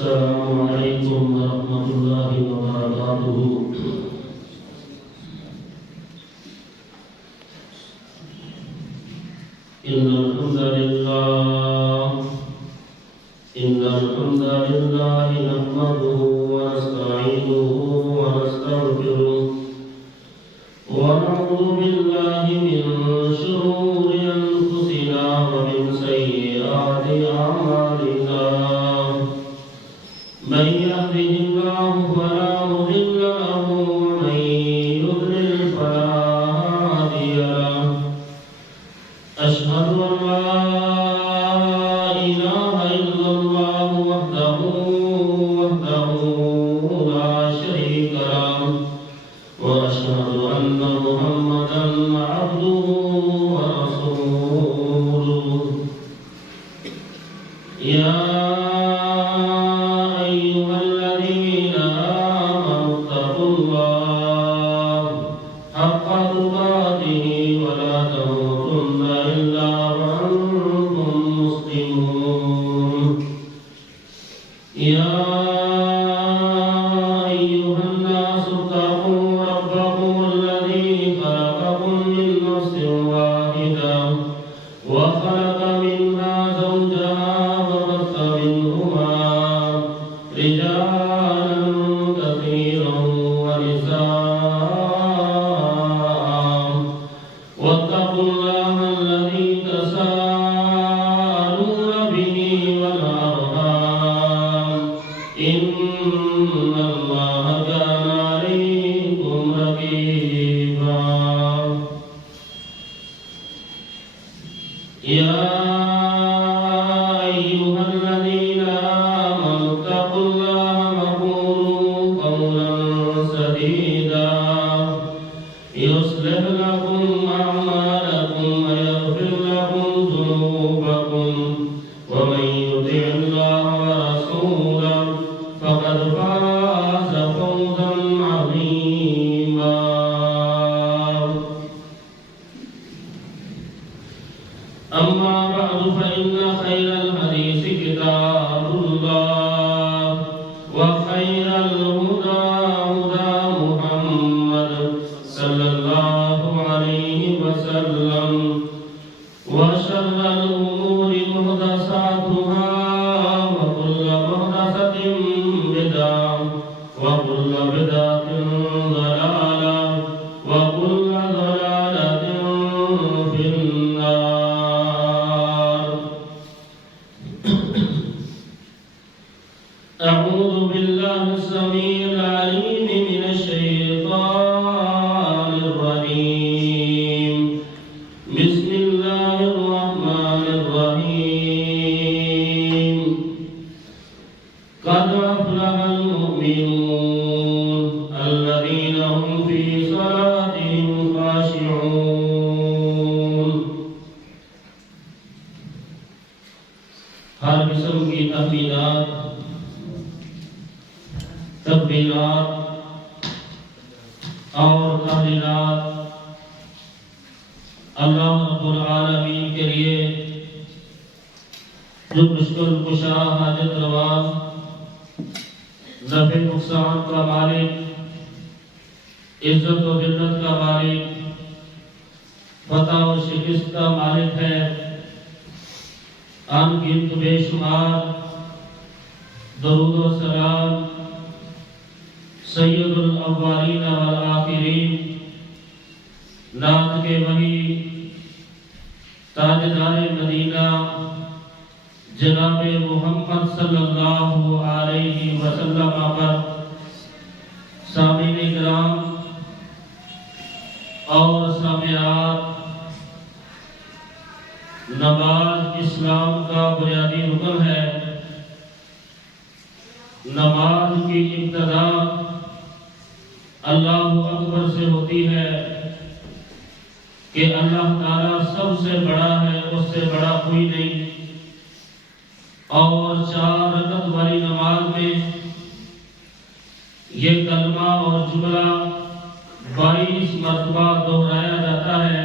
السلام علیکم ورحمۃ اللہ وبرکاتہ۔ إن الحمد لله نحمده ونستعينه ونستغفره ونعوذ بالله من شرور أنفسنا ومن سيئات أعمالنا من يهده الله فلا مضل له ومن يضلل فلا هادي له أشهد أن لا إله إلا الله وحده لا شريك له وأشهد أن محمدا عبده ورسوله يا أيها الذين آمنوا اتقوا الله حق تقاته ولا تموتن إلا وأنتم مسلمون يا أيها الناس اتقوا ربكم الذي خلقكم من نفس واحدة وخلق منها زوجها وبث منهما رجالا كثيرا ونساء واتقوا الله الذي تساءلون به والأرحام إن الله كان عليكم رقيبا يا أيها الذين آمنوا اتقوا الله وقولوا قولا سديدا يصلح لكم أعمالكم ويغفر لكم ذنوبكم ومن يطع الله ورسوله فقد فاز فوزا عظيما أما بعد فإن خير الحديث كتاب الله وخير الهدى هدى محمد صلى الله عليه وسلم وشر الأمور محدثاتها وكل محدثة بدعة وكل بدعة ضلالة وكل ضلالة في النار أعوذ بالله السميع العليم من الشيطان الرجيم بسم الله الرحمن الرحيم قد أفلح المؤمنون الذين هم في صلاتهم خاشعون۔ ہر قسم کی تحمیدات، تکبیرات اور تحلیلات اللہ رب العالمین کے لیے جو مشکل کشا حاجت روا، نفع نقصان کا مالک، عزت و ذلت کا مالک، فتح و شکست کا مالک ہے۔ ان گنت بے شمار درود و سلام سید الاولین والآخرین، نعت کے وحی تاجدار مدینہ جناب محمد صلی اللہ علیہ وسلم پر سامعین کرام اور سامعات، نماز اسلام کا بنیادی رکن ہے۔ نماز کی ابتدا اللہ اکبر سے ہوتی ہے کہ اللہ تعالیٰ سب سے بڑا ہے، اس سے بڑا کوئی نہیں۔ اور 4 رکعت والی نماز میں یہ کلمہ اور جملہ 22 مرتبہ دہرایا جاتا ہے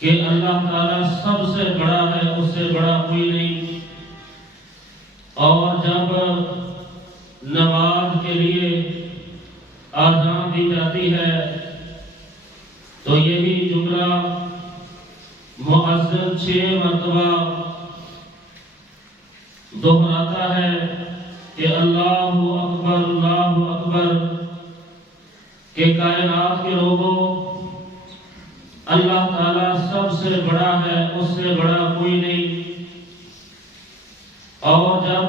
کہ اللہ تعالیٰ سب سے بڑا ہے، اس سے بڑا کوئی نہیں۔ اور جب جب نماز کے لیے آذان دی جاتی ہے تو یہی جملہ مؤذن 6 مرتبہ دہراتا ہے کہ اللہ اکبر کہ کائنات کے لوگوں اللہ تعالیٰ سب سے بڑا ہے، اس سے بڑا کوئی نہیں۔ اور جب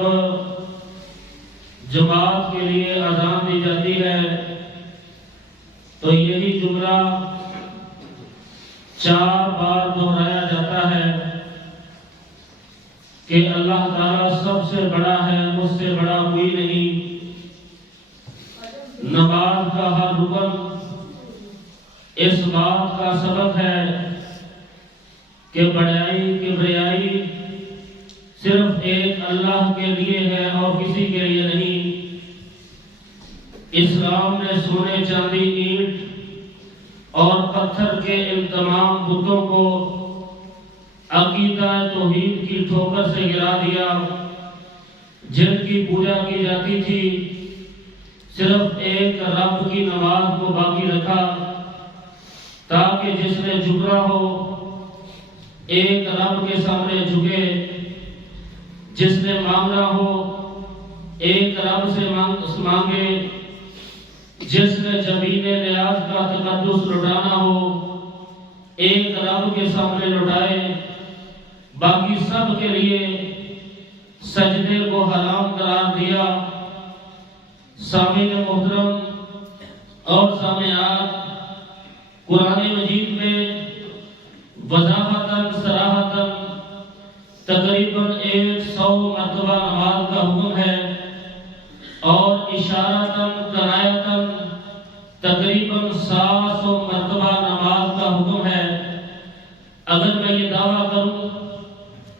جماعت کے لیے اذان دی جاتی ہے تو یہی جملہ 4 بار دہرایا جاتا ہے کہ اللہ تعالیٰ سب سے بڑا ہے، مجھ سے بڑا کوئی نہیں۔ نماز کا ہر رکن اس بات کا سبب ہے کہ بڑائی کبریائی صرف ایک اللہ کے لیے ہے اور کسی کے لیے نہیں۔ اسلام نے سونے چاندی اینٹ اور پتھر کے ان تمام بتوں کو عقیدہ توحید کی ٹھوکر سے گرا دیا، جن کی پوجا کی جاتی تھی۔ صرف ایک رب کی نماز کو باقی رکھا تاکہ جس نے جھکنا ہو ایک رب کے سامنے جھکے، جس نے مانگنا ہو ایک رب سے مانگے، جس نے جبین نیاز کا تقدس لٹانا ہو ایک رب کے سامنے لٹائے، باقی سب کے لیے سجدے کو حرام قرار دیا۔ سامعین محترم اور سامعات، قرآن مجید میں وضاحتاً صراحتاً تقریباً 100 مرتبہ نماز کا حکم ہے اور اشارتاً کنایتاً تقریباً 700 مرتبہ نماز کا حکم ہے۔ اگر میں یہ دعویٰ کروں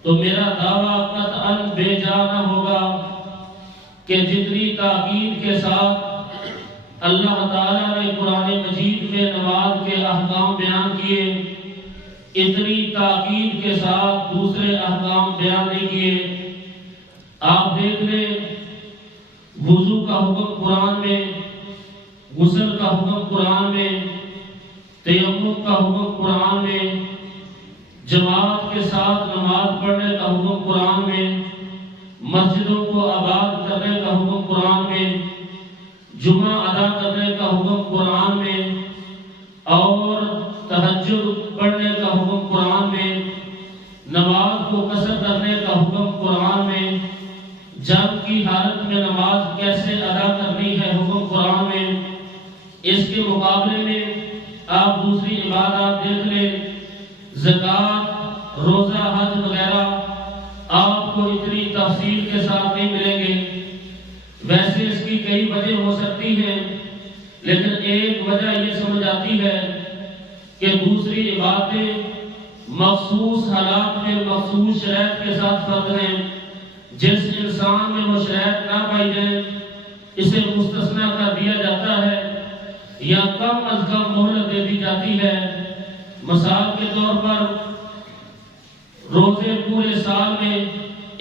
تو میرا دعویٰ قطعاً بے جا نہ ہوگا کہ جتنی تاکید کے ساتھ اللہ تعالیٰ نے قرآن مجید میں نماز کے احکام بیان کیے، اتنی تاکید کے ساتھ دوسرے احکام بیان نہیں کیے۔ آپ دیکھ لیں، وضو کا حکم قرآن میں، غسل کا حکم قرآن میں، تیمم کا حکم قرآن میں، جماعت کے ساتھ نماز پڑھنے کا حکم قرآن میں، مسجدوں کو آباد کرنے کا حکم قرآن میں، جمعہ ادا کرنے کا حکم قرآن میں، اور تہجد پڑھنے کا حکم قرآن میں، نماز کو قصر کرنے کا حکم قرآن میں، جنگ کی حالت میں نماز کیسے ادا کرنی ہے حکم قرآن میں۔ اس کے مقابلے میں آپ دوسری عبادات دیکھ لیں، زکوٰۃ، روزہ، حج وغیرہ، آپ کو اتنی تفصیل کے ساتھ نہیں ملیں گے۔ ویسے اس کی کئی وجہ ہو سکتی ہیں، لیکن ایک وجہ یہ سمجھ آتی ہے کہ دوسری عبادتیں مخصوص حالات میں مخصوص شرائط کے ساتھ فرض ہیں۔ جس انسان میں وہ شرائط نہ پائی جائے اسے مستثنیٰ کر دیا جاتا ہے یا کم از کم مہلت دے دی جاتی ہے۔ مثال کے طور پر روزے پورے سال میں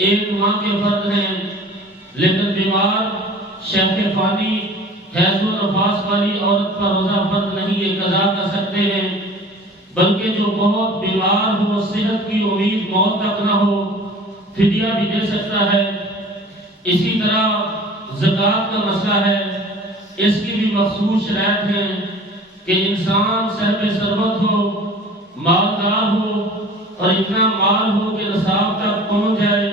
1 ماہ کے فرض ہیں، لیکن بیمار، شیخ فانی، حیض و نفاس والی عورت پر روزہ فرض نہیں، یہ قضا کر سکتے ہیں۔ بلکہ جو بہت بیمار ہو، صحت کی امید موت تک نہ ہو، فدیہ بھی دے سکتا ہے۔ اسی طرح زکوٰۃ کا مسئلہ ہے، اس کی بھی مخصوص شرائط ہے کہ انسان صاحب ثروت ہو، مالدار ہو اور اتنا مال ہو کہ نصاب تک پہنچ جائے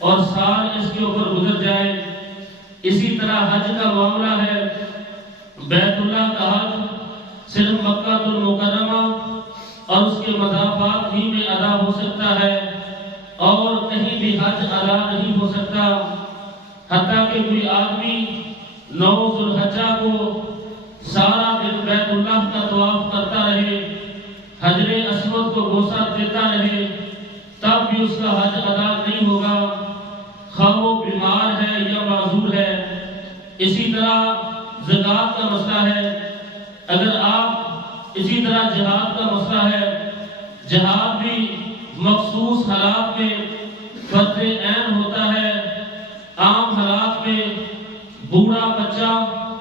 اور سال اس کے اوپر گزر جائے۔ اسی طرح حج کا معاملہ ہے، بیت اللہ کا حج صرف مکہ المکرمہ اور اس کے مضافات ہی میں ادا ہو سکتا ہے اور کہیں بھی حج ادا نہیں ہو سکتا، حتیٰ کہ کوئی آدمی 9 ذو الحجہ کو سارا دن بیت اللہ کا طواف کرتا رہے، حجر اسود کو بوسہ دیتا رہے، تب بھی اس کا حج ادا نہیں ہوگا، خواہ وہ بیمار ہے یا معذور ہے۔ اسی طرح زکوٰۃ کا مسئلہ ہے، اگر آپ اسی طرح جہاد کا مسئلہ ہے، جہاد بھی مخصوص حالات میں فرض عین ہوتا ہے۔ عام حالات میں بوڑھا بچہ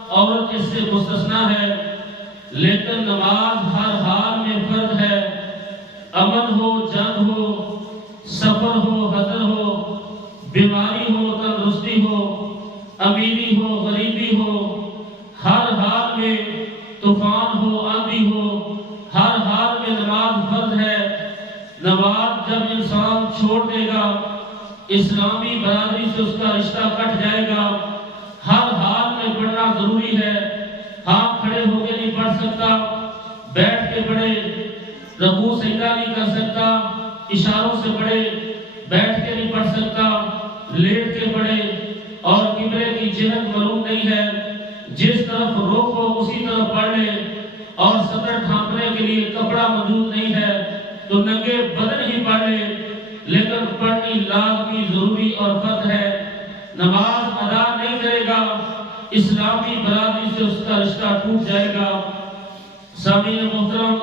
عورت اس سے مستثنا ہے، لیکن نماز ہر حال میں فرض ہے۔ امن ہو، جنگ ہو، سفر ہو، حضر ہو، بیماری ہو، تندرستی ہو، امیری ہو، غریبی ہو، ہر حال میں طوفان ہو، آندھی ہو، ہر حال میں نماز فرض ہے۔ نماز جب انسان چھوڑ دے گا، اسلامی برادری سے اس کا رشتہ کٹ جائے گا۔ ہر حال میں پڑھنا ضروری ہے۔ ہاتھ کھڑے ہو کے نہیں پڑھ سکتا، بیٹھ کے پڑھے، رکوع سجدہ نہیں کر سکتا، اشاروں سے پڑھے، بیٹھ کے نہیں پڑھ سکتا، لیٹ کے پڑھے، اور قبلے کی جہت معلوم نہیں ہے، جس طرف رخ ہو اسی طرف پڑھ لے، اور سطر ڈھانپنے کے لیے کپڑا موجود نہیں ہے تو ننگے بدن ہی پڑھ لے، لیکن پڑھنی لازمی، ضروری اور فرض ہے۔ نماز ادا نہیں کرے گا، اسلامی برادری سے اس کا رشتہ ٹوٹ جائے گا۔ سامعین محترم،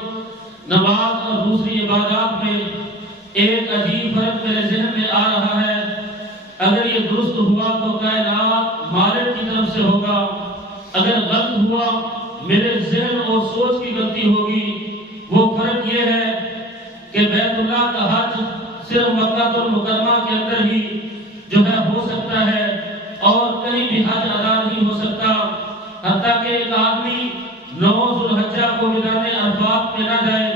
نماز اور دوسری عبادات میں ایک عجیب فرق میرے ذہن میں آ رہا ہے۔ اگر یہ درست ہوا تو کائنات مالک کی طرف سے ہوگا، اگر غلط ہوا میرے ذہن اور سوچ کی غلطی ہوگی۔ وہ فرق یہ ہے کہ بیت اللہ کا حج صرف مکہ المکرمہ کے اندر ہی جو ہے ہو سکتا ہے، اور کہیں بھی حج ادا نہیں ہو سکتا، حتیٰ کہ ایک آدمی 9 ذو الحجہ کو میدان عرفات میں نہ جائے،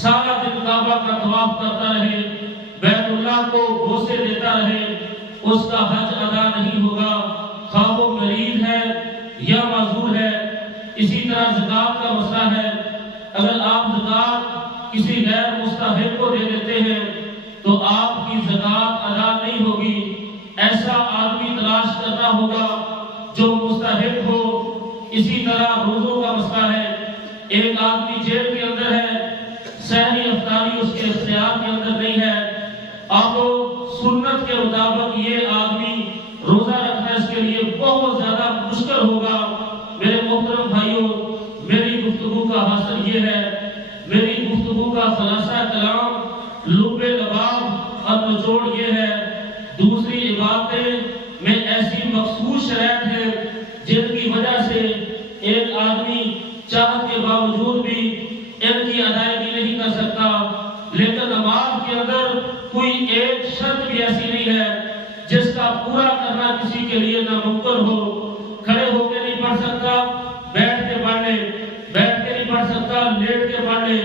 سارا دن کعبہ کا طواف کرتا رہے، بیت اللہ کو بوسے دیتا رہے، اس کا حج ادا نہیں ہوگا، خواہ وہ مریض ہے یا معذور ہے۔ اسی طرح زکوٰۃ کا مسئلہ ہے، اگر آپ زکوٰۃ کسی غیر مستحق کو دے دیتے ہیں تو آپ کی زکوٰۃ ادا نہیں ہوگی۔ ایسا آدمی تلاش کرنا ہوگا جو مستحق ہو۔ اسی طرح روزوں کا مسئلہ ہے، ایک آدمی جیل کے اندر ہے، سحری افطاری اس کے اختیار کے اندر نہیں ہے، اب سنت کے مطابق یہ آدمی روزہ رکھنا اس کے لیے بہت زیادہ مشکل ہوگا۔ میرے محترم بھائیوں، میری گفتگو کا حاصل یہ ہے، میری گفتگو کا خلاصہ کلام، لب لباب اور نچوڑ یہ ہے، دوسری عبادتیں میں ایسی مخصوص شرائط ہے جن کی وجہ سے ایک آدمی چاہت کے باوجود بھی ان کی ادائیگی نہیں کر سکتا، لیکن نماز کے اندر کوئی ایک شرط بھی ایسی نہیں ہے جس کا پورا کرنا کسی کے لیے ناممکن ہو۔ کھڑے ہو کے نہیں پڑھ سکتا، بیٹھ کے پڑھ لے، بیٹھ کے نہیں پڑھ سکتا، لیٹ کے پڑھ لے،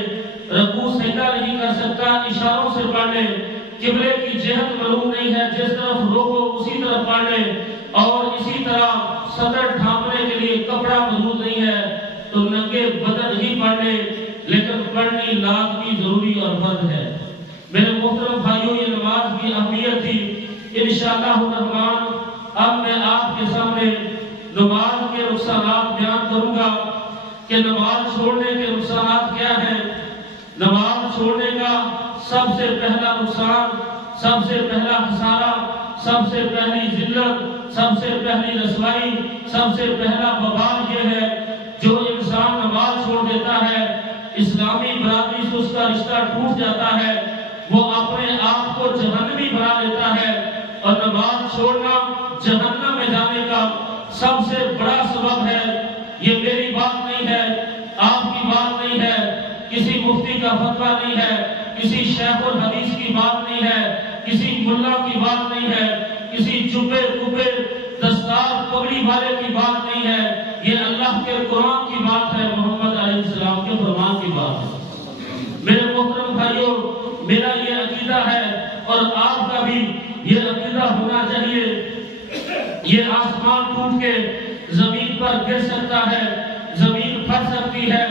رکوع سجدہ نہیں کر سکتا، اشاروں سے پڑھ لے، قبلے کی جہت معلوم نہیں ہے، جس طرف رخ ہو اسی طرف پڑھ لے، اور اسی طرح سطر ڈھانپنے کے لیے کپڑا موجود نہیں ہے تو ننگے بدن ہی پڑھ لے، لیکن پڑھنی لازمی، ضروری اور فرض ہے۔ میرے محترم بھائیوں، یہ نماز کی اہمیت تھی۔ انشاءاللہ الرحمن اب میں آپ کے سامنے نماز کے نقصانات بیان کروں گا کہ نماز چھوڑنے کے نقصانات کیا ہیں۔ نماز چھوڑنے کا سب سے پہلا نقصان، سب سے پہلا خسارہ، سب سے پہلی ذلت، سب سے پہلی رسوائی، سب سے پہلا وبال یہ ہے، جو انسان نماز چھوڑ دیتا ہے، اسلامی برادری سے اس کا رشتہ ٹوٹ جاتا ہے، وہ اپنے آپ کو جہنمی بنا لیتا ہے، اور نماز چھوڑنا جہنم میں جانے کا سب سے بڑا سبب ہے۔ یہ میری بات نہیں ہے، آپ کی بات نہیں ہے، کسی مفتی کا فتویٰ نہیں ہے، کسی شیخ الحدیث کی بات نہیں ہے، کسی ملا کی بات نہیں ہے، کسی جبے کبے دستار پگڑی والے کی بات نہیں ہے، یہ اللہ کے قرآن کی بات ہے، محمد علیہ السلام کے فرمان کی بات ہے۔ میرے محترم بھائیوں، میرا یہ عقیدہ ہے اور آپ کا بھی یہ عقیدہ ہونا چاہیے۔ یہ آسمان ٹوٹ کے زمین پر گر سکتا ہے، زمین پھٹ سکتی ہے،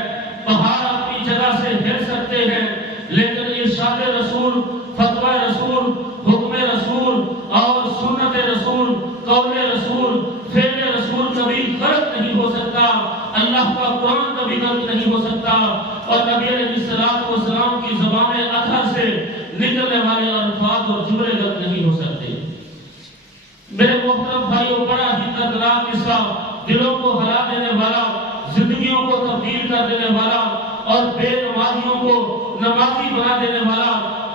پہاڑ اپنی جگہ سے ہل سکتے ہیں، لیکن ارشاد رسول، فتوی رسول، حکم رسول اور سنت رسول، قول رسول، فعل رسول کبھی غلط نہیں ہو سکتا، اللہ کا قرآن کبھی غلط نہیں ہو سکتا، اور نبی علیہ السلام کی زبان اطہر سے نکلنے والے الفاظ اور جملے غلط نہیں ہو سکتے۔ میرے محترم بھائیوں، بڑا ہی دردناک قصہ، دلوں کو ہلا دینے والا، زندگیوں کو تبدیل کر دینے والا اور بے نمازیوں کو نمازی بنا دینے والا،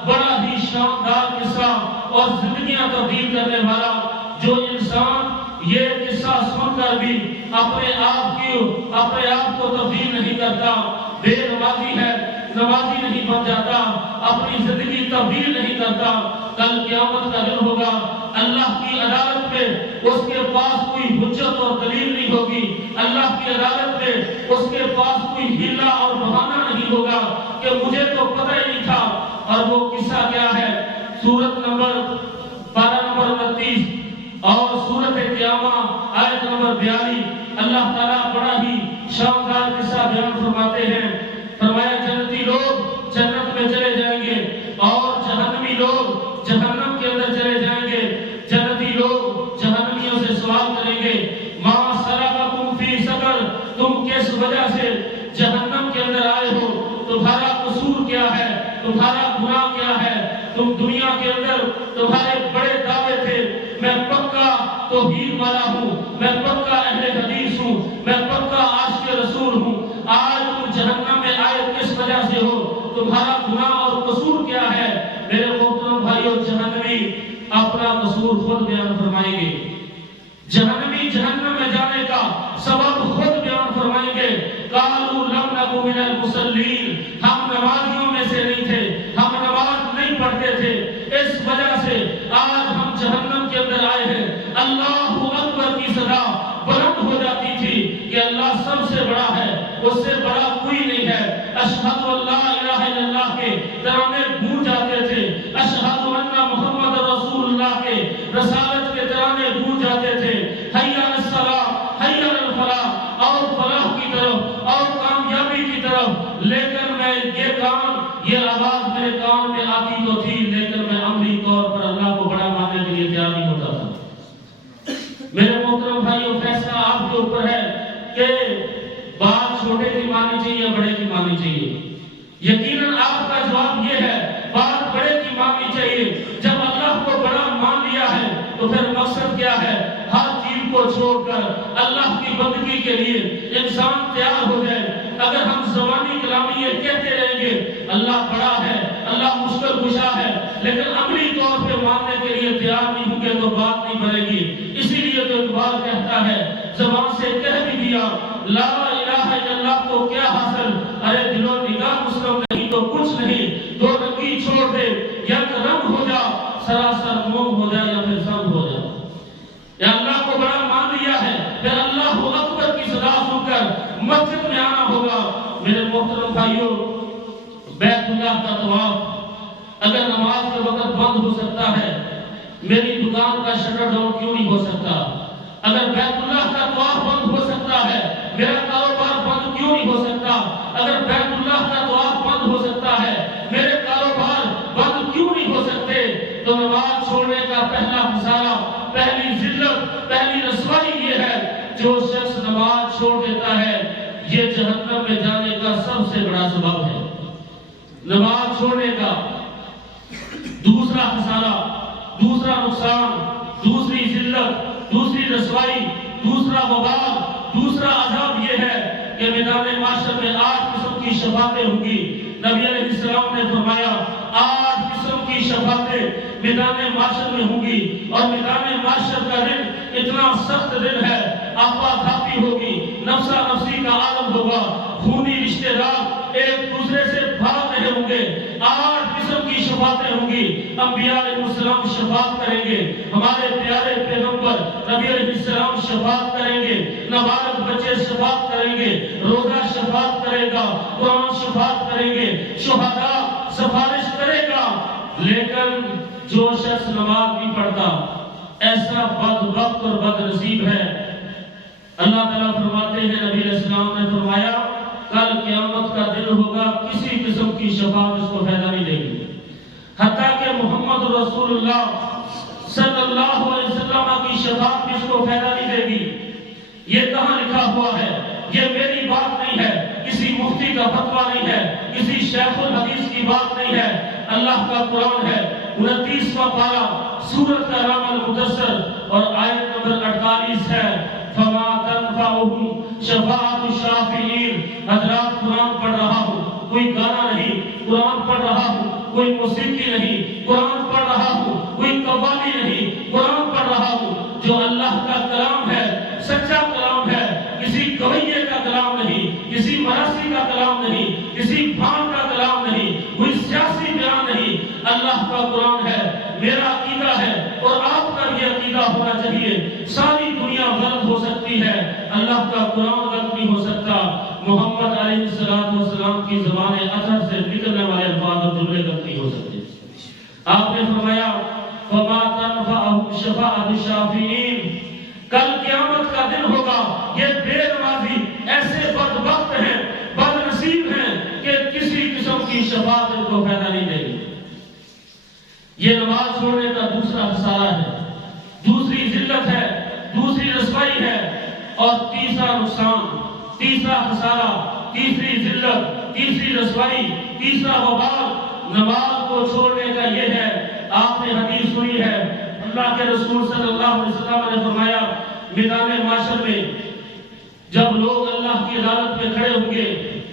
بڑا ہی شاندار قصہ اور زندگیاں تبدیل کرنے والا، جو انسان یہ قصہ سن کر بھی اپنے آپ کو تبدیل نہیں کرتا، بے نمازی ہے، نمازی نہیں بن جاتا، اپنی زندگی تبدیل نہیں کرتا، کل قیامت کا دن ہوگا، اللہ کی عدالت میں اس کے پاس کوئی حجت اور دلیل نہیں ہوگی، اللہ کی عدالت میں اس کے پاس کوئی ہیلا اور بہانہ نہیں ہوگا کہ مجھے تو پتہ ہی نہیں تھا۔ اور وہ قصہ کیا ہے؟ سورت نمبر 12 نمبر 29 اور سورت قیامہ آیت نمبر 42، اللہ تعالیٰ بڑا ہی شاندار قصہ بیان فرماتے ہیں۔ فرمایا جنتی لوگ جنت میں چلے جائیں گے اور جہنمی لوگ جہنم کے اندر چلے جائیں گے۔ جنتی لوگ جہنمیوں سے سوال کریں گے، ما سلککم فی سقر، تم کس وجہ سے جہنم کے اندر آئے ہو؟ تمہارا قصور کیا ہے؟ تمہارا گناہ کیا ہے؟ تم دنیا کے اندر تمہارے بڑے دعوے تھے، میں پکا توحید والا ہوں، میں پکا اہل حدیث ہوں، میں پکا عاشق رسول ہوں، آج تم جہنم میں آئے کس وجہ سے ہو؟ تمہارا گناہ اور قصور کیا ہے؟ میرے محترم بھائیو، جہنمی اپنا قصور خود بیان فرمائیں گے، جہنمی جہنم میں جانے کا سبب خود بیان فرمائیں گے۔ قالوا لم نک من المصلین، ہم نمازیوں میں سے نہیں تھے، ہم نماز نہیں پڑھتے تھے، اس وجہ سے آج ہم جہنم کے اندر آئے ہیں۔ اللہ اکبر کی صدا بلند ہو جاتی تھی کہ اللہ سب سے بڑا ہے، اس سے بڑا کوئی نہیں ہے۔ اشہد ان لا الہ الا اللہ کے ترانے گونج جاتے تھے، اشہد ان محمد رسول اللہ کے رسالت کے ترانے گونج جاتے تھے، حی علی الصلاۃ، حی علی الفلاح، اور فلاح کی طرف اور کامیابی کی طرف۔ لیکن میں یہ آواز میرے کان میں آتی تو تھی، لیکن میں عملی طور پر اللہ کو بڑا ماننے کے لیے تیار نہیں ہوتا تھا۔ میرے محترم بھائیو، فیصلہ آپ کے اوپر ہے کہ بات چھوٹے کی ماننی چاہیے، بڑے کی ماننی چاہیے۔ یقیناً آپ کا جواب یہ ہے، بات بڑے کی ماننی چاہیے۔ جب اللہ کو بڑا مان لیا ہے تو پھر مقصد کیا ہے؟ ہر چیز کو چھوڑ کر اللہ کی بندگی کے لیے انسان تیار ہو جائے۔ اگر ہم زبانی کلامی یہ کہتے رہیں گے اللہ بڑا ہے، اللہ مشکل کشا ہے، لیکن عملی طور پہ ماننے کے لیے تیار نہیں ہوں گے تو بات نہیں بنے گی۔ اسی لیے تو اقبال کہتا ہے، زبان سے کہہ بھی دیا لا الہ الا اللہ کو کیا حاصل، ارے دل و نگاہ مسلم نہیں تو کچھ نہیں، دو رنگی چھوڑ دے، یک رنگ ہو جا، سراسر موم ہو جائے یا پھر سب ہو جائے۔ یا اللہ کو بڑا مان لیا ہے، پھر اللہ اکبر کی صدا سن کر مسجد میں آنا ہوگا۔ میرے محترم بھائیو، بیت اللہ کا طواف اگر نماز کے وقت بند ہو سکتا ہے، میری دکان کا شٹر ڈاؤن کیوں نہیں ہو سکتا؟ اگر بیت اللہ کا طواف بند ہو سکتا ہے، میرا کاروبار بند کیوں نہیں ہو سکتا؟ اگر بیت اللہ کا طواف بند ہو سکتا ہے، میرے کاروبار بند کیوں نہیں ہو سکتے؟ تو نماز چھوڑنے کا پہلا خسارہ، پہلی ذلت، پہلی رسوائی یہ ہے، جو شخص نماز چھوڑ دیتا ہے یہ جہنم میں جانے کا سب سے بڑا سبب ہے۔ نماز چھوڑنے کا دوسرا خسارہ، دوسرا نقصان، دوسری ذلت، دوسری رسوائی، دوسرا وبال، دوسرا عذاب یہ ہے کہ میدان محشر میں 8 قسم کی شفاعتیں ہوں گی۔ نبی علیہ السلام نے فرمایا 8 قسم کی شفاعتیں میدان محشر میں ہوں گی، اور میدان محشر کا دن اتنا سخت دن ہے، آپا دھاپی ہوگی، نفسا نفسی کا عالم ہوگا، خونی رشتہ دار ایک دوسرے سے بھاگ رہے ہوں گے۔ 8 قسم کی شفاعتیں ہوں گی۔ انبیاء علیہ السلام شفاعت کریں گے، ہمارے پیارے پیغمبر نبی علیہ السلام شفاعت کریں گے، نابالغ بچے شفاعت کریں گے، روزہ شفاعت کرے گا، قرآن شفاعت کریں گے، شہداء سفارش کرے گا۔ لیکن جو شخص نماز نہیں پڑھتا ایسا بدبخت اور بد نصیب ہے۔ اللہ تعالیٰ فرماتے ہیں، نبی علیہ السلام نے فرمایا کل قیامت کا دن ہوگا، کسی قسم کی شفاعت اس کو فائدہ نہیں دے گی، حتیٰ کہ محمد رسول اللہ صلی اللہ علیہ وسلم کی شفاعت بھی اس کو فائدہ نہیں دے گی۔ یہ کہاں لکھا ہوا ہے؟ یہ میری بات نہیں ہے، کسی مفتی کا فتویٰ نہیں ہے، کسی شیخ الحدیث کی بات نہیں ہے، اللہ کا قرآن ہے۔ 29واں پارہ سورۃ نام المدثر اور آیت نمبر 48 ہے، فما تنفعهم شفاعت الشافعین۔ حضرات قرآن پڑھ رہا ہوں، کوئی گانا نہیں، قرآن پڑھ رہا ہوں، کوئی موسیقی نہیں، قرآن پڑھ رہا ہوں، کوئی قوالی نہیں، قرآن پڑھ رہا ہوں۔ جو اللہ کا کلام گویے کا کلام نہیں، کسی مراسی کا کلام نہیں، کسی بھان کا کلام نہیں، کوئی سیاسی بیان نہیں، اللہ کا قرآن ہے، میرا عقیدہ ہے اور آپ کا بھی عقیدہ ہونا چاہیے۔ ساری دنیا غلط ہو سکتی ہے، اللہ کا قرآن غلط نہیں ہو سکتا۔ محمد علیہ السلام کی زبان اطہر سے نکلنے والے الفاظ اور جملے غلط نہیں ہو سکتے۔ آپ نے فرمایا فَمَا تَنْفَعُهُمْ شَفَاعَةُ الشَّافِعِينَ، کل قیامت کا دن ہوگا، یہ بے نمازی ایسے بدبخت ہیں، بد نصیب ہیں کہ کسی قسم کی شفاعت ان کو فائدہ نہیں دے گی۔ یہ نماز چھوڑنے کا دوسرا خسارہ ہے، دوسری ذلت ہے، دوسری رسوائی ہے، اور تیسرا نقصان، تیسرا خسارہ، تیسری ذلت، تیسری رسوائی، تیسرا وبال نماز کو چھوڑنے کا یہ ہے۔ آپ نے حدیث سنی ہے، اللہ کے رسول صلی اللہ علیہ وسلم نے فرمایا میدان معاشر میں جب لوگ اللہ کی عدالت میں کھڑے ہوں گے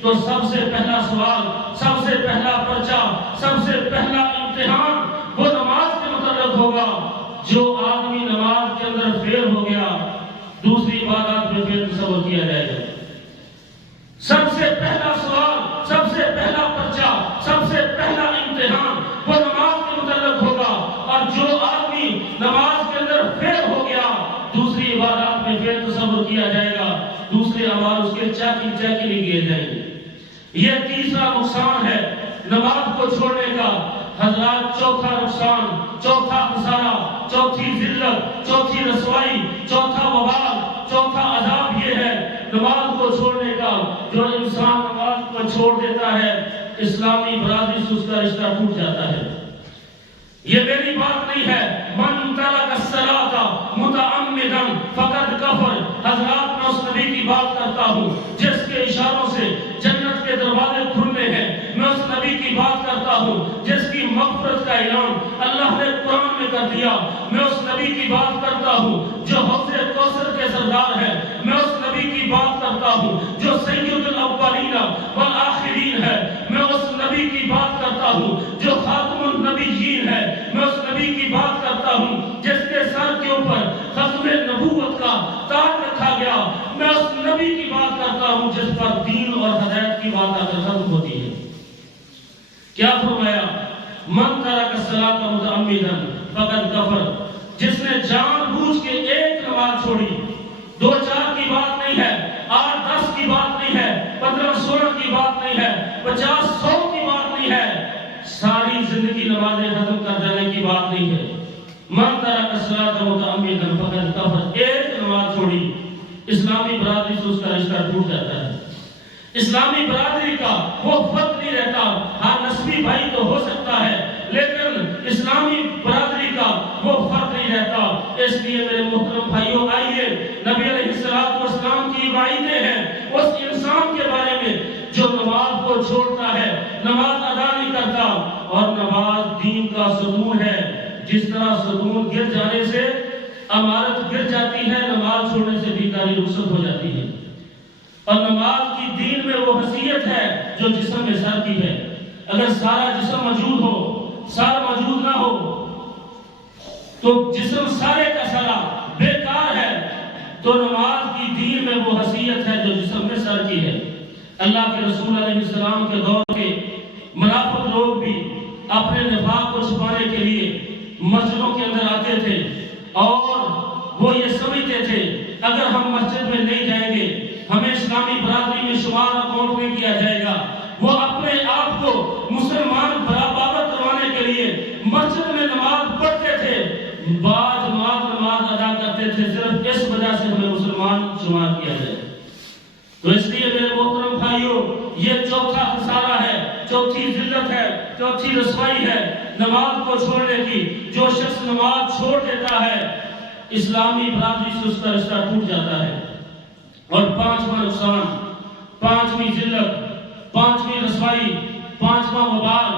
تو سب سے پہلا سوال، سب سے پہلا پرچہ، سب سے پہلا امتحان وہ نماز کے متعلق ہوگا۔ جو آدمی نماز کے اندر فیل ہو گیا، دوسری عبادات میں فیل تصور کیا جائے گا۔ سب سے پہلا سوال، سب سے پہلا پرچہ، سب سے پہلا امتحان وہ نماز کے متعلق ہوگا، اور جو آدمی نماز کے اندر فیل ہو گیا، دوسری عبادات میں فیل تصور کیا جائے گا، دوسرے اعمال اس کے چاکی نہیں کیے جائیں گے۔ یہ تیسرا نقصان ہے نماز کو چھوڑنے کا۔ حضرات، چوتھا نقصان، چوتھا خسارہ، چوتھی ذلت، چوتھی رسوائی، چوتھا وبال، چوتھا عذاب یہ ہے نماز کو چھوڑنے کا۔ جو انسان نماز کو چھوڑ دیتا ہے، اسلامی برادری سے اس کا رشتہ ٹوٹ جاتا ہے۔ یہ میری بات نہیں ہے، من ترک الصلاۃ متعمدا فقد کفر۔ حضرات، میں اس نبی کی بات کرتا ہوں جس کے اشاروں سے جنت کے دروازے کھلنے ہیں۔ میں اس نبی کی بات کرتا ہوں جس کی مغفرت کا اعلان اللہ نے قرآن میں کر دیا۔ میں اس نبی کی بات کرتا ہوں جو حوض کوثر کے سردار ہے۔ میں اس نبی کی بات کرتا ہوں جو سید الاولین والآخرین ہے۔ میں اس نبی کی بات کرتا ہوں جو خاتم النبیین ہے۔ میں اس نبی کی بات کرتا ہوں جس کے سر کے اوپر ختم نبوت کا تاج رکھا گیا۔ میں اس نبی کی بات کرتا ہوں جس پر دین اور ہدایت کی بات آ کر ختم ہوتی ہے۔ کیا فرمایا؟ من ترک الصلاۃ متعمدا فقد کفر۔ جس نے جان بوجھ کے ایک نماز چھوڑی، 2-4 کی بات نہیں ہے، 8-10 کی بات نہیں ہے، 15-16 کی بات نہیں ہے، 50-100 کی بات نہیں ہے، ساری زندگی نمازیں ختم کر دینے کی بات نہیں ہے۔ من ترک الصلاۃ متعمدا فقد کفر، ایک نماز چھوڑی، اسلامی برادری سے اس کا رشتہ ٹوٹ جاتا ہے۔ اسلامی برادری کا وہ فرق نہیں رہتا، ہاں نسبی بھائی تو ہو سکتا ہے، لیکن اسلامی برادری کا وہ فرق نہیں رہتا۔ اس لیے میرے محترم بھائیوں، آئیے نبی علیہ السلام کی وعیدیں ہیں اس انسان کے بارے میں جو نماز کو چھوڑتا ہے، نماز ادا نہیں کرتا۔ اور نماز دین کا ستون ہے۔ جس طرح ستون گر جانے سے عمارت گر جاتی ہے، نماز چھوڑنے سے دینداری رخصت ہو جاتی ہے۔ اور نماز کی دین میں وہ حیثیت ہے جو جسم میں سر کی ہے۔ اگر سارا جسم موجود ہو، سر موجود نہ ہو تو جسم سارے کا سارا بیکار ہے۔ تو نماز کی دین میں وہ حیثیت ہے جو جسم میں سر کی ہے۔ اللہ کے رسول علیہ السلام کے دور کے منافق لوگ بھی اپنے نفاق کو چھپانے کے لیے مسجدوں کے اندر آتے تھے، اور وہ یہ سمجھتے تھے اگر ہم مسجد میں نہیں جائیں گے ہمیں اسلامی برادری میں شمار اکاؤنٹ میں کیا جائے گا۔ وہ اپنے آپ کو مسلمان برابر کروانے کے لیے مسجد میں نماز پڑھتے تھے، باجماعت نماز ادا کرتے تھے، صرف اس وجہ سے ہمیں مسلمان شمار کیا جائے۔ تو اس لیے میرے محترم بھائیوں، یہ چوتھا خسارہ ہے، چوتھی ذلت ہے، چوتھی رسوائی ہے نماز کو چھوڑنے کی۔ جو شخص نماز چھوڑ دیتا ہے، اسلامی برادری سے اس کا رشتہ ٹوٹ جاتا ہے۔ اور پانچواں نقصان، پانچویں ذلت، پانچویں رسوائی، پانچواں وبال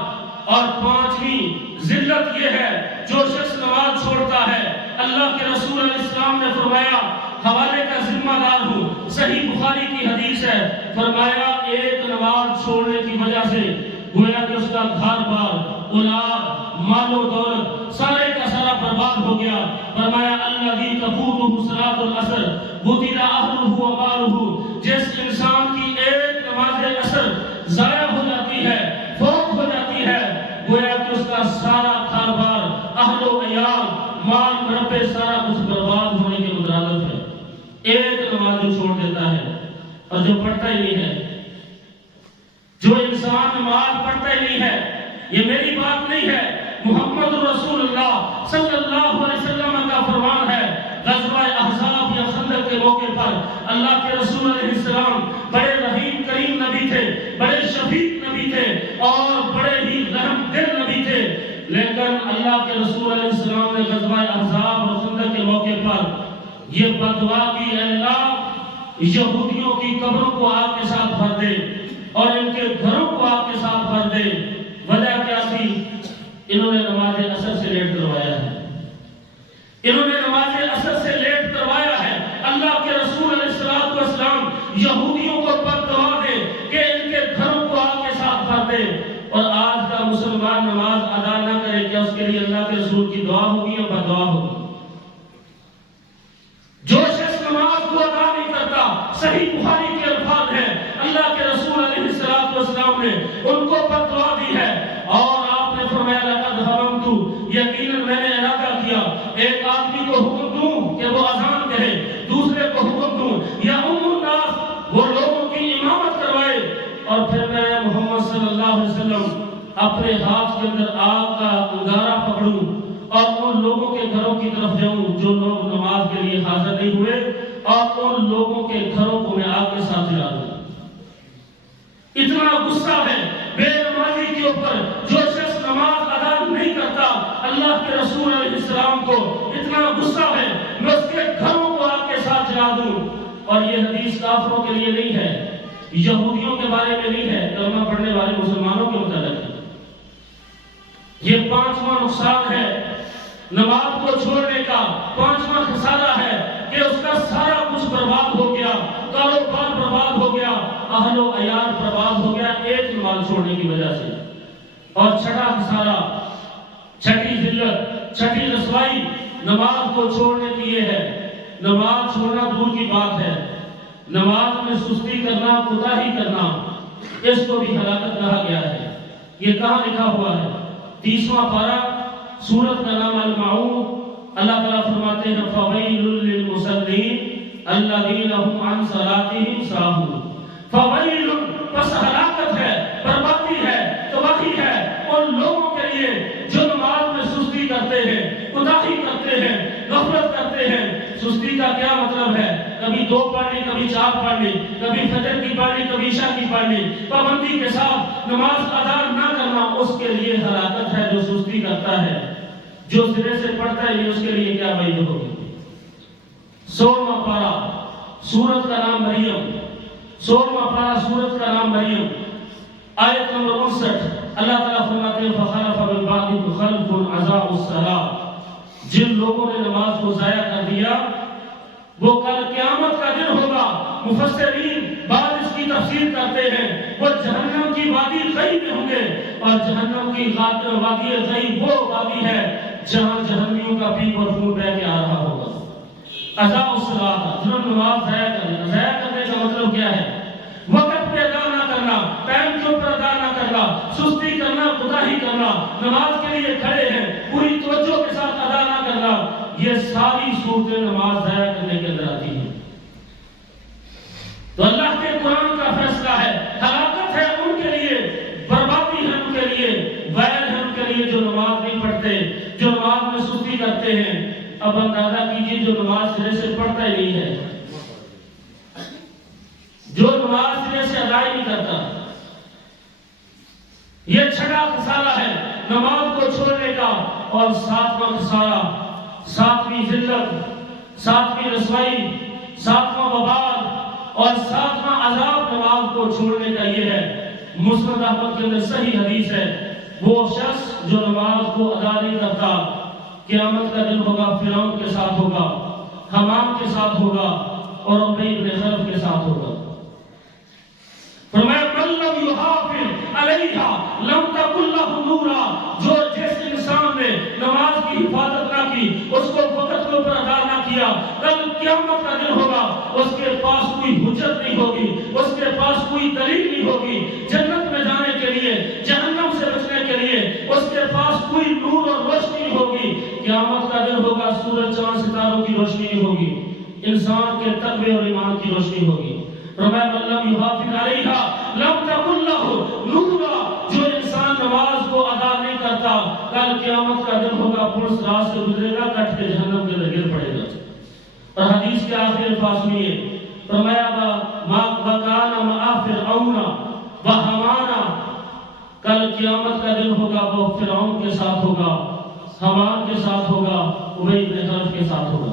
اور پانچویں ذلت یہ ہے جو شخص نماز چھوڑتا ہے، اللہ کے رسول علیہ السلام نے فرمایا، حوالے کا ذمہ دار ہوں، صحیح بخاری کی حدیث ہے، فرمایا ایک نماز چھوڑنے کی وجہ سے گویا کہ اس کا گھر بار، اولاد، مال و دولت سارے کا سارا برباد ہو گیا۔ فرمایا الذی تفوتہ صلاۃ العصر بطل اہلہ و مالہ، ایک نماز جو چھوڑ دیتا ہے اور جو پڑھتا ہی نہیں ہے، جو انسان نماز پڑھتا ہی نہیں ہے، یہ میری بات نہیں ہے، محمد رسول اللہ صلی اللہ علیہ وسلم کا فرمان ہے۔ غزوہ احزاب یا خندق کے موقع پر اللہ کے رسول علیہ السلام بڑے رحیم کریم نبی تھے، بڑے شفیق نبی تھے اور بڑے ہی رحم دل نبی تھے، لیکن اللہ کے رسول علیہ السلام نے غزوہ احزاب اور خندق کے موقع پر یہ بددعا کی، اے اللہ یہودیوں کی قبروں کو آگ کے ساتھ بھر دے اور ان کے گھروں کو آگ کے ساتھ بھر دے۔ وجہ کیا تھی؟ انہوں نے نماز عصر سے لیٹ کروایا ہے، انہوں نے نماز عصر سے لیٹ کروایا ہے۔ اللہ کے رسول علیہ السلام یہودیوں کو بددعا دے کہ ان کے گھروں کو آگ کے ساتھ بھر دے، اور آج کا مسلمان نماز ادا نہ کرے، کیا اس کے لیے اللہ کے رسول کی دعا ہوگی یا بددعا ہوگی؟ جو شخص نماز کو ادا نہیں کرتا، صحیح بخاری کے الفاظ ہیں، اللہ کے رسول علیہ السلام نے ان کو بددعا دی ہے، اور آپ نے فرمایا لقد حرمت، یقیناً میں نے ارادہ کیا ایک آدمی کو حکم دوں کہ وہ اذان کہے، دوسرے کو حکم دوں یا الناس وہ لوگوں کی امامت کروائے، اور پھر میں محمد صلی اللہ علیہ وسلم اپنے ہاتھ کے اندر آگ کا انگارہ پکڑوں اور ان لوگوں کے گھروں کی طرف جاؤں جو لوگ نماز کے لیے حاضر نہیں ہوئے، اور ان لوگوں کے گھروں کو میں آگ کے ساتھ جلا دوں۔ اتنا غصہ ہے بے نمازی کے اوپر، جو شخص نماز ادا نہیں کرتا، اللہ کے رسول علیہ السلام کو اتنا غصہ ہے میں اس کے گھروں کو آگ کے ساتھ جلا دوں۔ اور یہ حدیث کافروں کے لیے نہیں ہے، یہودیوں کے بارے میں نہیں ہے، کلمہ پڑھنے والے مسلمانوں کے متعلق ہے۔ یہ پانچواں نقصان ہے نماز کو چھوڑنے کا، پانچواں خسارہ ہے کہ اس کا سارا کچھ برباد ہو گیا، کاروبار برباد ہو گیا، اہل و عیال برباد ہو گیا ایک نماز چھوڑنے کی وجہ سے۔ اور چھٹا خسارہ، چھٹی ذلت، چھٹی رسوائی نماز کو چھوڑنے کی یہ ہے، نماز چھوڑنا دور کی بات ہے، نماز میں سستی کرنا، کوتاہی کرنا، اس کو بھی ہلاکت کہا گیا ہے۔ یہ کہاں لکھا ہوا ہے؟ 30واں پارہ، سورت کا نام المعون۔ اللہ تعالیٰ فرماتے ہیں فَوَيْلٌ لِّلْمُصَلِّينَ الَّذِينَ هُمْ عَنْ صَلَاتِهِمْ سَاهُونَ۔ فَوَيْلٌ پس ہلاکت ہے، بربادی ہے، تباہی ہے ان لوگوں کے لیے جو نماز میں سستی کرتے ہیں، کوتاہی کرتے ہیں، غفلت کرتے ہیں۔ سستی کا کیا مطلب ہے؟ کبھی 2 پڑھ لی، کبھی 4 پڑھ لی، کبھی فجر کی پڑھ لی، کبھی عشاء کی پڑھ لی، پابندی کے ساتھ نماز ادا نہ کرنا، اس کے لیے ہلاکت ہے جو سستی کرتا ہے۔ جو سرے سے پڑھتا ہے اس کے لیے کیا وعید ہوگی؟ 16واں پارہ، سورت کا نام مریم، 16واں پارہ سورت کا نام مریم، آیت نمبر 59۔ اللہ تعالیٰ فرماتے ہیں فَخَلَفَ مِن بَعْدِهِمْ خَلْفٌ أَضَاعُوا الصَّلَاةَ۔ جن لوگوں نے نماز کو ضائع کر دیا وہ کل قیامت کا دن ہوگا۔ مفسرین بعد اس کی تفسیر کرتے ہیں وہ جہنم کی وادی غی میں ہوں گے، اور جہنم کی وادی غی وہ وادی ہے جہاں جہنمیوں کا پیپ اور خون بہہ کے آ رہا ہوگا۔ اضاعوا الصلاۃ، جنہوں نے نماز ضائع کر دی۔ ضائع کرنے کا مطلب کیا ہے؟ وقت پہ ادا نہ کرنا، ٹائم کے اوپر ادا نہ کرنا، سستی کرنا، کوتاہی کرنا، نماز کے لیے کھڑے ہیں پوری توجہ کے ساتھ ادا نہ کرنا، یہ ساری صورتیں نماز ضائع کرنے کے اندر آتی ہیں۔ تو اللہ کے قرآن کا فیصلہ ہے، ہلاکت ہے ان کے لیے، بربادی ہے ان کے لیے، ویل ہے ان کے لیے جو نماز نہیں پڑھتے، جو نماز میں سستی کرتے ہیں۔ اب اندازہ کیجئے جو نماز سرے سے پڑھتا ہی نہیں ہے، جو نماز سرے سے ادا ہی نہیں کرتا، یہ چھٹا خسارہ ہے نماز کو چھوڑنے کا۔ اور 7واں خسارہ، 7ویں ذلت، 7ویں رسوائی، 7واں وبال اور 7واں عذاب نماز کو چھوڑنے کا یہ ہے۔ مسند احمد کے اندر صحیح حدیث ہے، وہ شخص جو نماز کو ادا نہیں کرتا قیامت کا دن ہوگا فرعون کے ساتھ ہوگا، حمام کے ساتھ ہوگا اور ابی بن خلف کے ساتھ ہوگا۔ فرمایا من لم یحافظ علیہا لم تکن لہ نورا، جو جس انسان نے نماز کی حفاظت نہ کی، اس کو وقت کے اوپر ادا نہ کیا، کل قیامت کا دن ہوگا اس کے پاس کوئی حجت نہیں ہوگی، اس کے پاس کوئی دلیل نہیں ہوگی جنت میں جانے کے لیے، جہنم سے بچنے کے لیے، اس کے پاس کوئی نور اور روشنی نہیں ہوگی۔ قیامت کا دن ہوگا سورج چاند ستاروں کی روشنی نہیں ہوگی، انسان کے تقوی اور ایمان کی روشنی ہوگی۔ فرمایا من لم یحافظ علیہا لم تکن لہ نورا، جو انسان نماز کو ادا نہیں کرتا کل قیامت کا دن ہوگا پولیس راہ سے گزرے گا کٹ کے جہنم کے اندر گر پڑے گا۔ اور حدیث کے آخر الفاظ سنیے، فرمایا وَكَانَ مَعَ فِرْعَوْنَ وَحَمَانَ، کل قیامت کا دن ہوگا وہ فرعون کے ساتھ ہوگا، حمان کے ساتھ ہوگا، ابی بن خلف کے ساتھ ہوگا۔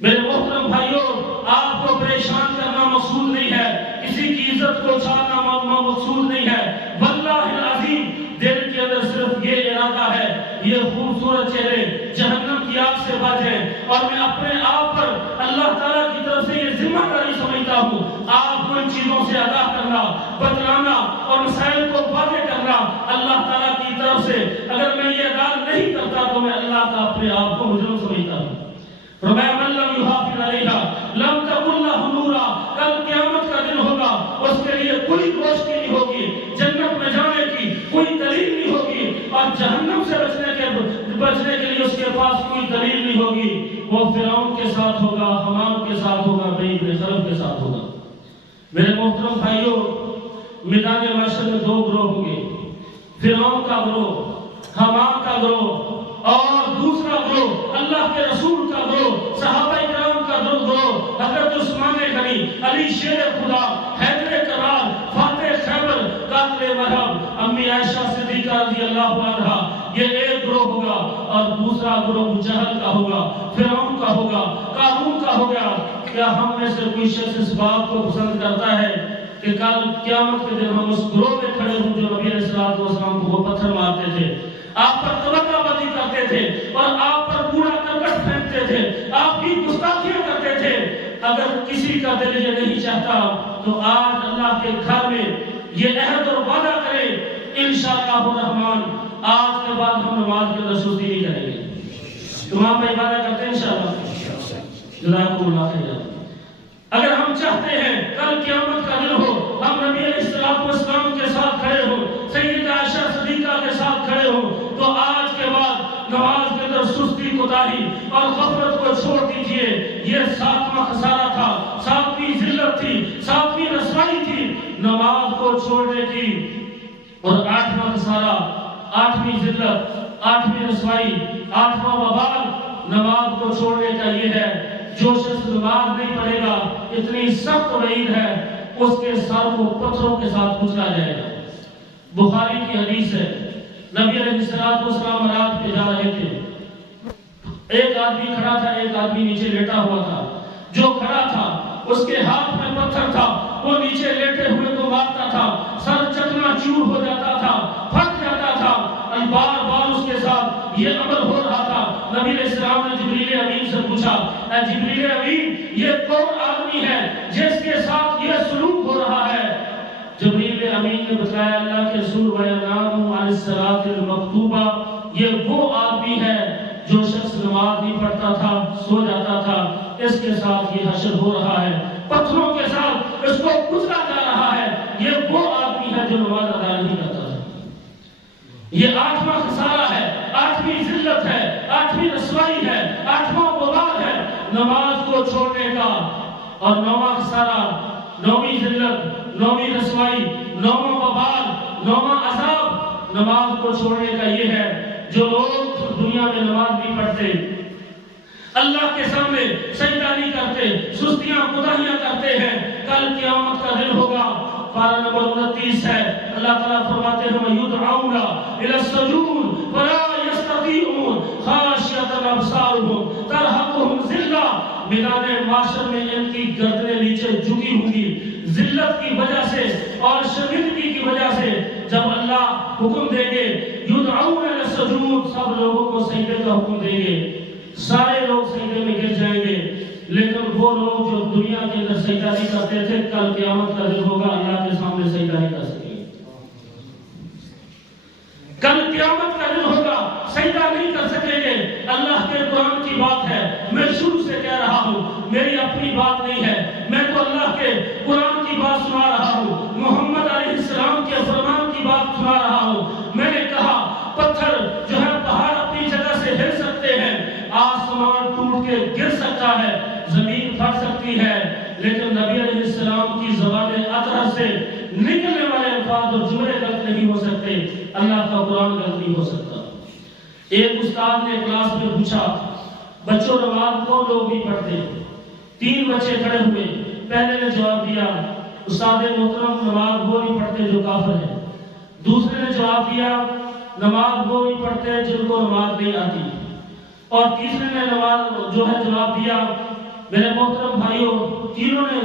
میرے محترم بھائیوں، آپ کو پریشان کرنا مقصود نہیں ہے، کسی کی عزت کو چھانا مقصود نہیں ہے، واللہ العظیم دل کے اندر صرف یہ ارادہ ہے یہ خوبصورت چہرے جہنم کی آگ سے بچیں، اور میں اپنے آپ پر اللہ تعالیٰ کی طرف سے یہ ذمہ داری سمجھتا ہوں، آپ کو ان چیزوں سے آگاہ کرنا، بتلانا اور مسائل کو واضح کرنا اللہ تعالیٰ کی طرف سے۔ اگر میں یہ ادا نہیں کرتا تو میں اللہ کا اپنے آپ کو مجرم سمجھتا ہوں۔ فرمایا من لم یحافظ علیہا لم تکن لہ نورا، کل قیامت کا دن ہوگا اس کے لیے کوئی روشنی نہیں ہوگی، جنت میں جانے کی کوئی دلیل نہیں ہوگی، اور جہنم سے بچنے کے لیے اس کے پاس کوئی دلیل نہیں ہوگی۔ وہ فرعون کے ساتھ ہوگا، حمان کے ساتھ ہوگا، ابی بن خلف کے ساتھ ہوگا۔ میرے محترم بھائیوں، میدان محشر میں دو گروہ ہوں گے، فرعون کا گروہ، حمان کا گروہ، اور دوسرا گروہ اللہ کے رسول کا گروہ، صحابہ کرام کا گروہ، حضرت عثمان غنی، علی شیر خدا، حیدر کرار، فاتح خیبر، قاتل وہب، امی عائشہ صدیقہ رضی اللہ عنہا، یہ ایک گروہ ہوگا، اور دوسرا گروہ جہل کا ہوگا، فرعون کا ہوگا، قارون کا ہوگا۔ کیا ہم میں سے کوئی شخص اس بات کو پسند کرتا ہے کہ کل قیامت کے دن ہم اس گروہ میں کھڑے ہوں جو نبی علیہ السلام کو وہ پتھر مارتے تھے، آپ پر توقع بندی کرتے تھے، اور آپ پر کوڑا کرکٹ پھینکتے تھے، آپ کی گستاخیاں کرتے تھے؟ اگر کسی کا دل یہ نہیں چاہتا تو آج اللہ کے گھر میں یہ عہد اور وعدہ کرے انشاءاللہ الرحمن آج کے بعد ہم نماز کے اندر سستی نہیں کریں گے۔ تم آپ عبادت کرتے ہیں انشاءاللہ؟ جزاکم اللہ خیر۔ اگر ہم چاہتے ہیں کل قیامت کا دن ہو، ہم نبی علیہ السلام کے ساتھ کھڑے ہوں، سیدہ عائشہ صدیقہ کے ساتھ کھڑے ہوں، تو آج کے بعد نماز کے اندر سستی کوتاہی اور غفلت کو چھوڑ دیجئے۔ یہ 7واں خسارہ تھا، 7ویں ذلت تھی، 7ویں رسوائی تھی نماز کو چھوڑنے کی، اور 8واں خسارہ، 8ویں ذلت، 8ویں رسوائی، 8واں وبال نماز کو چھوڑنے کا یہ ہے، جو شخص نماز نہیں پڑھے گا اتنی سخت وعید ہے اس کے سر کو پتھروں کے ساتھ کچلا جائے گا۔ بخاری کی حدیث ہے، نبی علیہ السلام رات پہ جا رہے تھے، ایک آدمی کھڑا تھا، ایک آدمی نیچے لیٹا ہوا تھا۔ جو کھڑا تھا اس کے ہاتھ میں پتھر تھا، وہ نیچے لیٹے ہوئے کو مارتا تھا، سر چکنا چور ہو جاتا تھا، پھٹ جاتا تھا، بار بار اس کے ساتھ یہ عمل ہو رہا تھا۔ نبی علیہ السلام نے جبریل امین سے پوچھا، اے جبریل امین، یہ کون آدمی ہے جس کے ساتھ یہ سلوک ہو رہا ہے؟ جبریل امین نے بتایا، اللہ کے رسول وَيَنَامُ عَنِ الصَّلَاةِ الْمَكْتُوبَةِ، یہ وہ آدمی ہے جو شخص نماز نہیں پڑھتا تھا، سو جاتا تھا، اس کے ساتھ یہ حشر ہو رہا ہے، پتھروں کے ساتھ اس کو کچلا جا رہا ہے۔ یہ وہ آدمی ہے جو نماز ادا نہیں کرتا تھا۔ یہ 8واں خسارہ ہے، 8ویں ذلت ہے، 8ویں رسوائی ہے، 8واں وبال ہے نماز کو چھوڑنے کا۔ اور 9واں خسارہ، 9ویں ذلت، 9ویں رسوائی، 9واں وبال، 9واں عذاب نماز کو چھوڑنے کا یہ ہے، جو لوگ دنیا میں نماز نہیں پڑھتے، اللہ کے سامنے سجدہ نہیں کرتے، سستیاں کوتاہیاں کرتے ہیں، کل قیامت کا دن ہوگا۔ پارہ نمبر 29 ہے، اللہ تعالیٰ فرماتے ہیں وَيُدْعَوْنَ إِلَى السُّجُودِ فَلَا يَسْتَطِيعُونَ خَاشِعَةً أَبْصَارُهُمْ تَرْهَقُهُمْ ذِلَّةٌ، میدان محشر میں ان کی گردنیں نیچے جھکی ہوں گی ذلت کی وجہ سے اور شرمندگی کی وجہ سے۔ جب اللہ حکم دیں گے یدعون الی السجود، سب لوگوں کو سجدے کا حکم دیں گے، سارے لوگ سجدے میں گر جائیں گے، لیکن وہ لوگ جو دنیا کے اندر سجدہ نہیں کرتے تھے کل قیامت کا دن ہوگا اللہ کے سامنے سجدہ نہیں کر سکیں گے۔ کل قیامت کا دن ہوگا، سجدہ نہیں کر سکیں گے۔ اللہ کے قرآن کی بات ہے، میں شروع سے کہہ رہا ہوں، میری اپنی بات نہیں ہے، میں تو اللہ کے قرآن کی بات سنا رہا ہوں، محمد علیہ السلام کے فرمان کی بات سنا رہا ہوں۔ میں نے کہا پتھر جو ہے پہاڑ اپنی جگہ سے ہل سکتے ہیں، آسمان ٹوٹ کے گر سکتا ہے، نہیں ہو سکتا۔ ایک استاد نے کلاس میں پوچھا، بچوں نماز کون لوگ نہیں پڑھتے؟ 3 بچے کھڑے ہوئے، پہلے نے جواب دیا، استاد محترم نماز وہ نہیں پڑھتے جو کافر ہے۔ دوسرے نے جواب دیا، نماز وہ نہیں پڑھتے جن کو نماز نہیں آتی۔ اور تیسرے نے جواب دیا، میرے محترم بھائیوں، تینوں نے،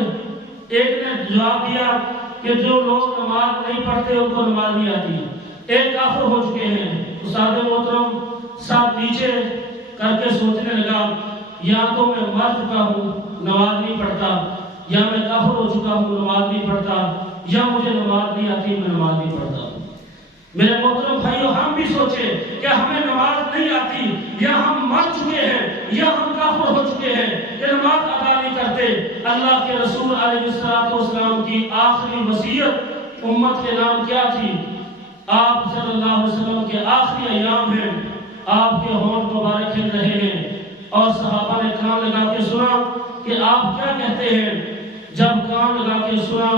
ایک نے جواب دیا کہ جو لوگ نماز نہیں پڑھتے ان کو نماز نہیں آتی، ایک کافر ہو چکے ہیں۔ استاد محترم صاحب نیچے کر کے سوچنے لگا، یا تو میں مر چکا ہوں نماز نہیں پڑھتا، یا میں کافر ہو چکا ہوں نماز نہیں پڑھتا، یا مجھے نماز نہیں آتی میں نماز نہیں پڑھتا۔ میرے محترم بھائیوں، ہم بھی سوچیں کہ ہمیں نماز نہیں آتی، یا ہم مر چکے ہیں، یا ہم کافر ہو چکے ہیں کہ نماز ادا نہیں کرتے۔ اللہ کے رسول علیہ السلام کی آخری وصیت امت کے نام کیا تھی؟ آپ صلی اللہ علیہ وسلم کے آخری ایام ہیں، آپ کے ہونٹ مبارک ہل رہے ہیں، اور صحابہ نے کان لگا کے سنا کہ آپ کیا کہتے ہیں۔ جب کان لگا کے سنا،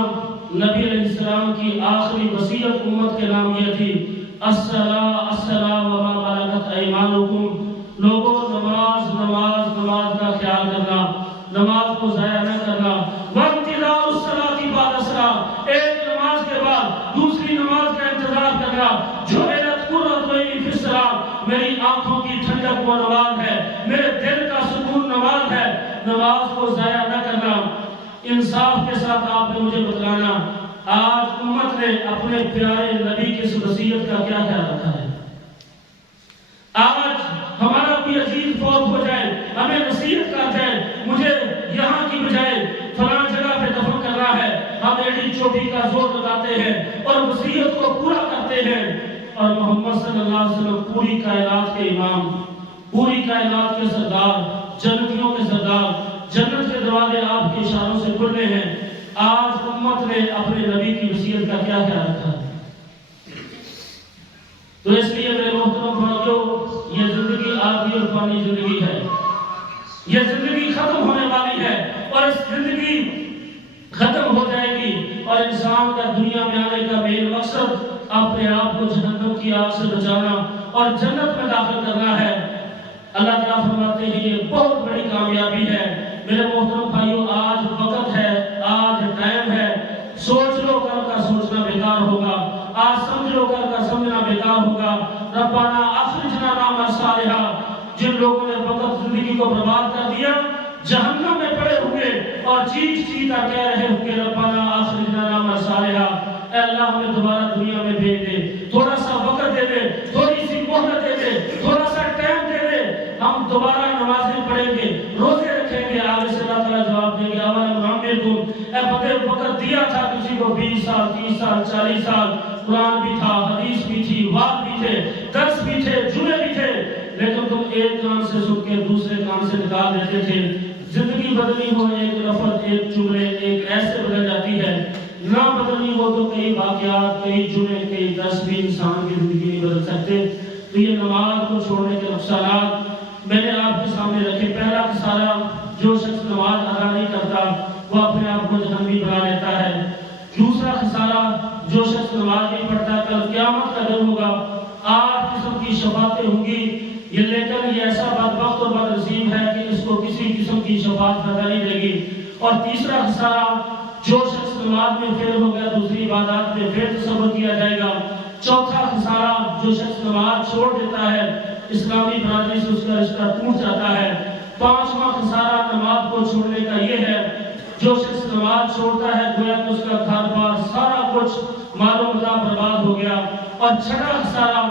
نبی علیہ السلام کی آخری وصیت امت کے نام یہ تھی، الصلاۃ وما ملکت ایمانکم، لوگوں نماز نماز نماز کا خیال کرنا، نماز کو ضائع نہ کرنا، وانتظار الصلاۃ بعد الصلاۃ، ایک نماز کے بعد دوسری نماز کا انتظار کرنا، جعلت قرۃ عینی فی الصلاۃ، میری آنکھوں کی ٹھنڈک وہ نماز ہے، میرے دل کا سکون نماز ہے، نماز کو ضائع نہ کرنا۔ انصاف کے ساتھ آپ نے مجھے بتلانا، آج امت نے اپنے پیارے نبی کی اس وصیت کا کیا خیال رکھا ہے؟ آج ہمارا کوئی عزیز فوت ہو جائے، ہمیں نصیحت کر جائے، مجھے یہاں کی بجائے فلاں جگہ پہ دفن کرنا ہے، ہم ایڈی چوٹی کا زور لگاتے ہیں اور وصیت کو پورا کرتے ہیں۔ اور محمد صلی اللہ علیہ وسلم پوری کائنات کے امام، پوری کائنات کے سردار، جنتیوں کے سردار، جنت کے دروازے آپ کے اشاروں سے کھلنے ہیں۔ آج امت نے اپنے نبی کی وصیت کا کیا خیال رکھا ہے؟ تو اس لیے میرے محترم بھائیوں، یہ زندگی عارضی اور فانی زندگی ہے، یہ زندگی ختم ہونے والی ہے، اور اس زندگی ختم ہو جائے گی، اور انسان کا دنیا میں آنے کا مین مقصد اپنے آپ کو جہنم کی آگ سے بچانا اور جنت میں داخل کرنا ہے۔ اللہ تعالیٰ فرماتے ہیں یہ بہت بڑی کامیابی ہے۔ میرے محترم بھائیوں، آج وقت ہے، آج ٹائم ہے، سوچ لو کل کا سوچنا بیکار ہوگا، آج سمجھ لو کل کا سمجھنا بیکار ہوگا۔ ربنا اخرجنا نعمل صالحا، جن لوگوں نے وقت زندگی کو برباد کر دیا، جہنم میں پڑے ہوئے اور چیخ چیخ کر کہہ رہے ہوں کہ ربنا اخرجنا نعمل صالحا، اے اللہ ہمیں دوبارہ دنیا میں بھیج دے، تھوڑا سا وقت دے دے، تھوڑی سی مہلت دے دے، تھوڑا سا ٹائم دے دے، ہم دوبارہ نمازیں پڑھیں گے، روزے رکھیں گے۔ آگے سے اللہ تعالیٰ جواب دیں گے، اولم نعمرکم، اے بندے وقت دیا تھا کسی کو 20 سال 30 سال 40 سال، قرآن بھی تھا، حدیث بھی تھی، وعظ بھی تھے، درس بھی تھے، جمعے بھی تھے، لیکن تم ایک کان سے سن کے دوسرے کان سے نکال دیتے تھے۔ زندگی بدلنی ہو، ایک لفظ، ایک جملے، ایک ایسے بدل جاتی ہے، نہ بدلنی ہو تو کئی واقعات، کئی جمعے، کئی درس بھی انسان کی زندگی نہیں بدل سکتے۔ تو یہ نماز کو چھوڑنے کے نقصانات میں نے آپ کے سامنے رکھے۔ پہلا خسارہ، جو شخص نماز ادا نہیں کرتا وہ اپنے آپ کو جہنمی بنا لیتا ہے۔ دوسرا خسارہ، جو شخص نماز نہیں پڑھتا کل قیامت کا دن ہوگا، 8 قسم کی شفاعتیں ہوں گی، لیکن یہ ایسا بدبخت اور بدنصیب ہے کہ اس کو کسی قسم کی شفاعت فائدہ نہیں دے گی۔ اور تیسرا خسارہ، جو شخص نماز میں فیل ہو گیا دوسری عبادات میں پھر تصور کیا جائے گا۔ چوتھا خسارہ، جو شخص نماز چھوڑ دیتا ہے، اسلامی برادری سے اس کا رشتہ ٹوٹ جاتا ہے۔ پانچواں خسارہ نماز کو چھوڑنے کا یہ ہے، جو شخص نماز چھوڑتا ہے گویا کہ اس کا گھر بار سارا کچھ مال و متاع برباد ہو گیا۔ اور چھٹا خسارہ،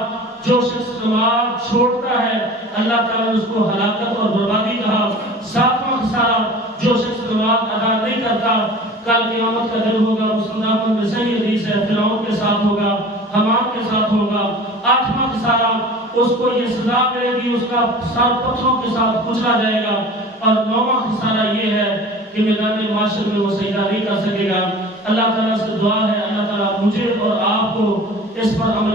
جو شخص نماز چھوڑتا ہے اللہ تعالیٰ نے اس کو ہلاکت اور بربادی کہا۔ ساتواں خسارہ، جو شخص نماز ادا نہیں کرتا کل قیامت کا دن ہوگا، مسلم احمد میں صحیح حدیث ہے، فرعون کے ساتھ ہوگا، حمان کے ساتھ ہوگا۔ آٹھواں خسارہ، اس کو یہ سزا ملے گی، اس کا سر پتھروں کے ساتھ کچلا جائے گا۔ اور نواں خسارہ یہ ہے کہ میدان معاشر میں وہ سجدہ نہیں کر سکے گا۔ اللہ تعالیٰ سے دعا ہے اللہ تعالیٰ مجھے اور آپ کو اس پر عمل